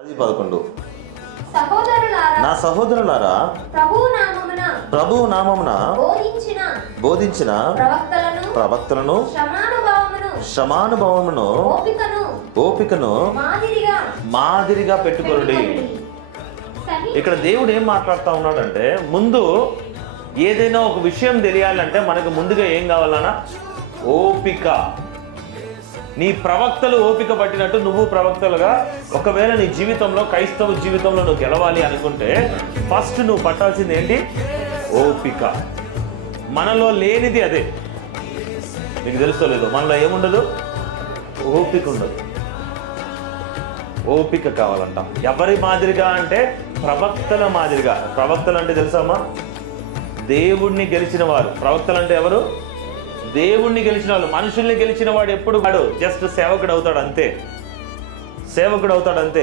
10-11 నా సహోదరులారా, ప్రభువు నామమున బోధించిన ప్రవక్తలను క్షమానుభవమును ఓపికను మాదిరిగా పెట్టుకొనుడి. ఇక్కడ దేవుడు ఏం మాట్లాడుతూ ఉన్నాడంటే, ముందు ఏదైనా ఒక విషయం తెలియాలంటే మనకు ముందుగా ఏం కావాలన్నా ఓపిక. నీ ప్రవక్తలు ఓపిక పట్టినట్టు నువ్వు ప్రవక్తలుగా ఒకవేళ నీ జీవితంలో, క్రైస్తవ జీవితంలో నువ్వు గెలవాలి అనుకుంటే ఫస్ట్ నువ్వు పట్టాల్సింది ఏంటి? ఓపిక. మనలో లేనిది అదే. మీకు తెలుసుకోలేదు, మనలో ఏముండదు? ఓపిక ఉండదు. ఓపిక కావాలంట. ఎవరి మాదిరిగా అంటే ప్రవక్తల మాదిరిగా. ప్రవక్తలు అంటే తెలుసామా? దేవుణ్ణి గెలిచిన వారు. ప్రవక్తలు అంటే ఎవరు? దేవుణ్ణి గెలిచిన వాళ్ళు. మనుషుల్ని గెలిచిన వాడు ఎప్పుడు వాడు జస్ట్ సేవకుడు అవుతాడు అంతే.